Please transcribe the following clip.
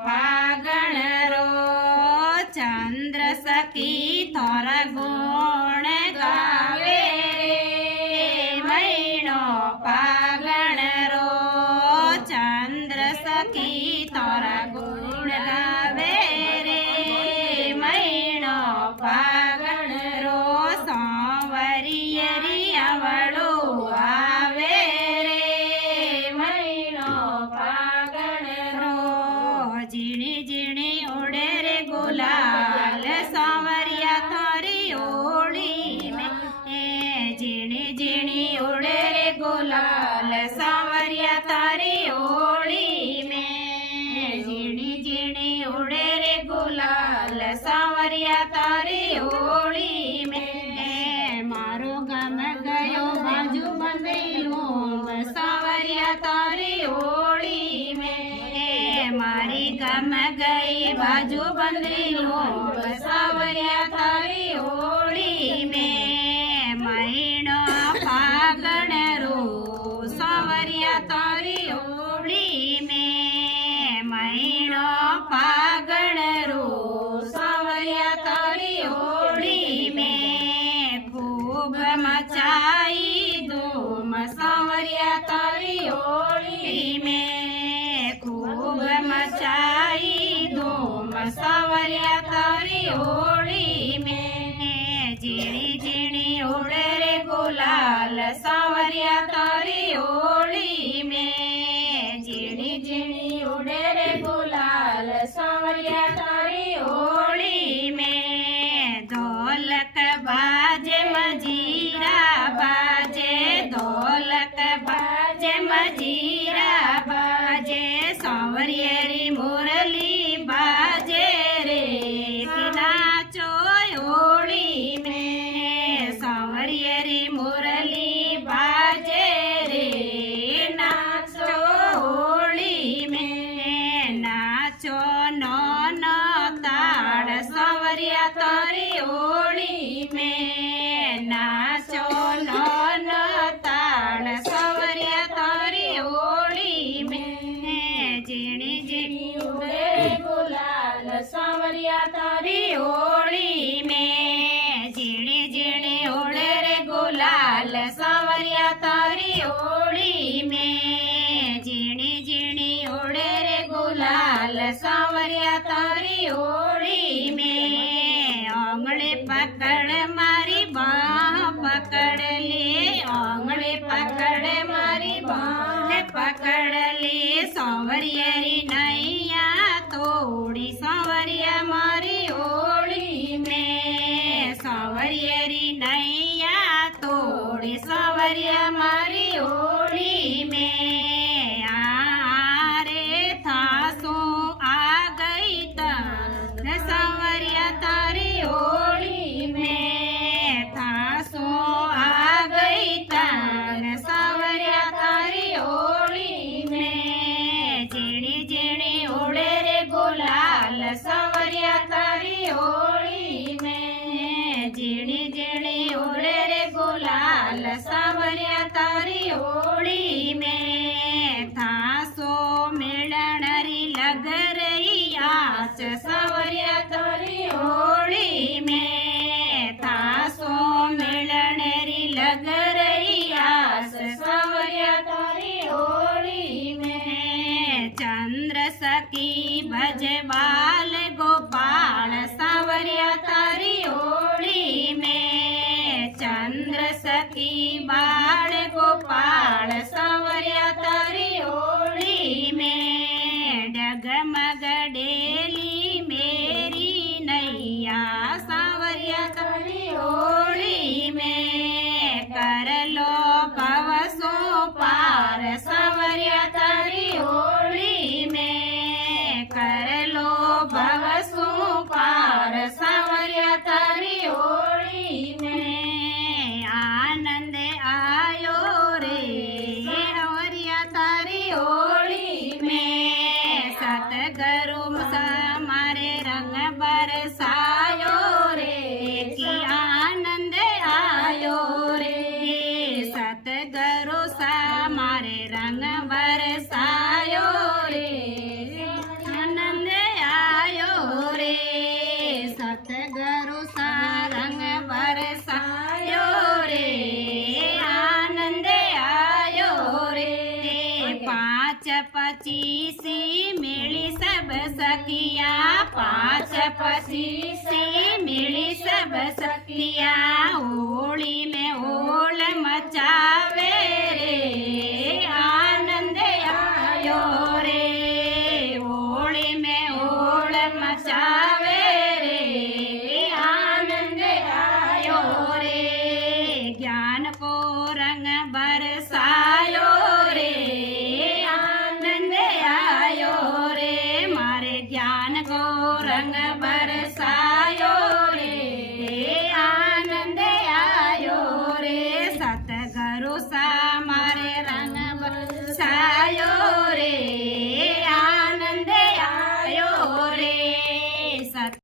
फागण रो चंद्र सखी थोरा गुण गावे रे महीनो फागण रो चंद्र सखी थोरा गुण गावे रे महीनो फागण रो सांवरियरी अवळो आवे रे महीनो फागण रो झीणी झीणी उड़े रे गुलाल सांवरिया थारी ओळी में झीणी झीणी उड़े रे गुलाल सांवरिया थारी ओळी में झीणी झीणी उड़े रे गुलाल सांवरिया तारी ओळी में मारो गम गयो बाजू बंधेलो सांवरिया तारी ओळी में मारी गम गई बाजू बंधेलो सांवरिया तारी ओळी में महीनो फागण रो सांवरिया तारी ओळी में महीनो फागण रो सांवरिया तारी ओळी में खूब मचाई धूम सांवरिया तारी ओळी में खूब मचाई धूम सांवरिया तारी ओळी में झीणी झीणी उड़े रे गुलाल सांवरिया तारी ओळी में झीणी झीणी उड़े रे गुलाल सांवरिया तारी ओळी में ढोलक बाजे मजीरा बाजे ढोलक बाजे मजीरा बाजे सांवरियरी मुरली बाजे रे कि नाचो ओळी में सांवरियरी मुरली बाजे रे नाचो ओळी में नाचो नो ताड़ सांवरिया तारी ओळी में नाचो नो ताड़ सांवरिया तारी ओळी में झीणी झीणी उड़े गुलाल सांवरिया तारी ओळी में झीणी झीणी उड़े रे गुलाल सांवरिया तारी ओळी में झीणी झीणी उड़े रे गुलाल सांवरिया तारी ओळी में आंगळे पकड़ मारी बाह पकड़ ले आंगळे पकड़ मारी बाह पकड़ ले सांवरियरी नैया तोड़ी सांवरिया मारी ओळी में सांवरियरी नैया तोड़ी सांवरिया मारी ओळी में आरे थासो आ गई तन सांवरिया तारी ओळी में थासो आ गई तन सांवरिया तारी ओळी में झीणी झीणी उड़े रे गुलाल सांवरिया तारी ओळी में झीणी झीणी उड़े रे गुलाल सांवरिया तारी ओळी में थासो मिलणरी लग रही आच सांवरिया तारी ओळी में थासो मिलणरी लग रही आस सांवरिया तारी ओळी में चंद्र सखी भजे बाल गोपाल सांवरिया तारी ओळी में चंद्र सखी बाल गोपाल सांवरिया तारी ओळी में डगमग डेली मेरी नैया सांवरिया तारी ओळी में कर लो पवसो पार सांवरिया तारी ओळी में कर लो पवसो पार सांवरिया तारी ओळी में आनंद आयो रे सांवरिया तारी ओळी में सतगुरु सी मिली सब सखिया पाँच पची सी मिली सब सखिया होली में होल मचावे रे आनंद आयो रे होली में होल मचावे रे आनंद आयो रे ज्ञान को रंग